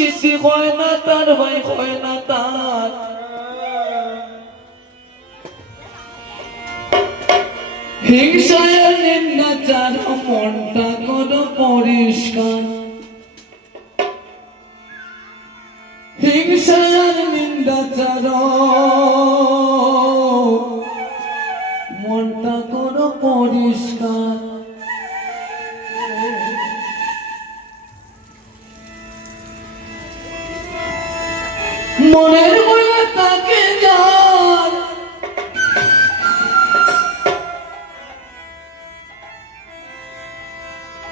সিদ্ধি হয় না তার ভাই হয় না তার হিংসায় নিন্দাচার মনটা করো পরিষ্কার হিংসায় নিন্দাচার মনটা করো পরিষ্কার মনের বলে তাকে যার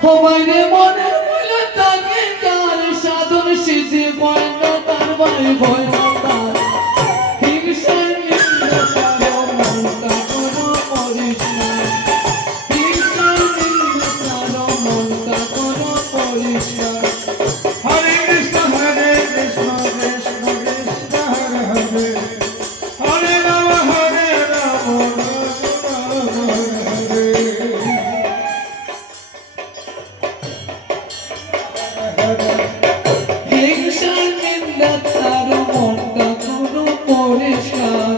হবাইরে মনের বলে তাকে যার সাধন সিদ্ধি হয় না তার ভাই হয় না তার হিংসার নিন্দাচার মনটা করো পরিষ্কার হিংসার নিন্দাচার মনটা করো পরিষ্কার হরে কৃষ্ণ কৃষ্ণ কৃষ্ণ কৃষ্ণ হরে হরে হরে রাম রাম হরে হিংসার নিন্দাচার মনটা করো পরিষ্কার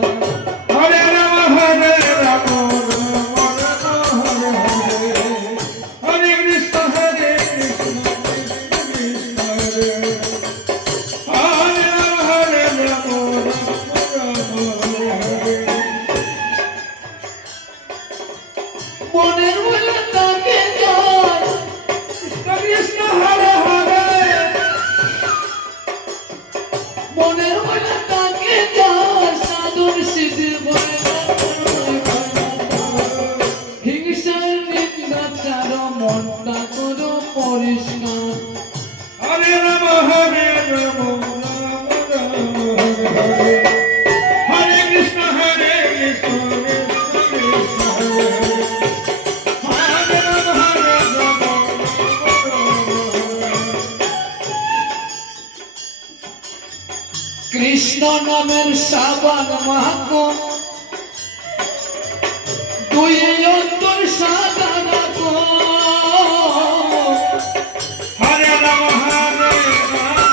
হরে রাম রাম হরে হরে হরে কৃষ্ণ কৃষ্ণ কৃষ্ণ হরে হরে হরে রাম হরে মনের বলে তাকে যার কৃষ্ণ হরে হরে মনের বলে তাকে যার সাধন সিদ্ধি হয় না হিংসার নিন্দাচার মনটা করো পরিষ্কার হরে রাম রাম রাম হরে হরে হরে কৃষ্ণ কৃষ্ণ কৃষ্ণ হরে হরে হরে রাম কৃষ্ণ নামের সাবান মাখো দুই অন্তর সাদা রাখো হরে রাম রাম রাম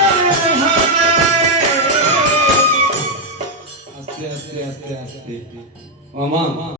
হরে হরে আস্তে আস্তে আস্তে আস্তে মামা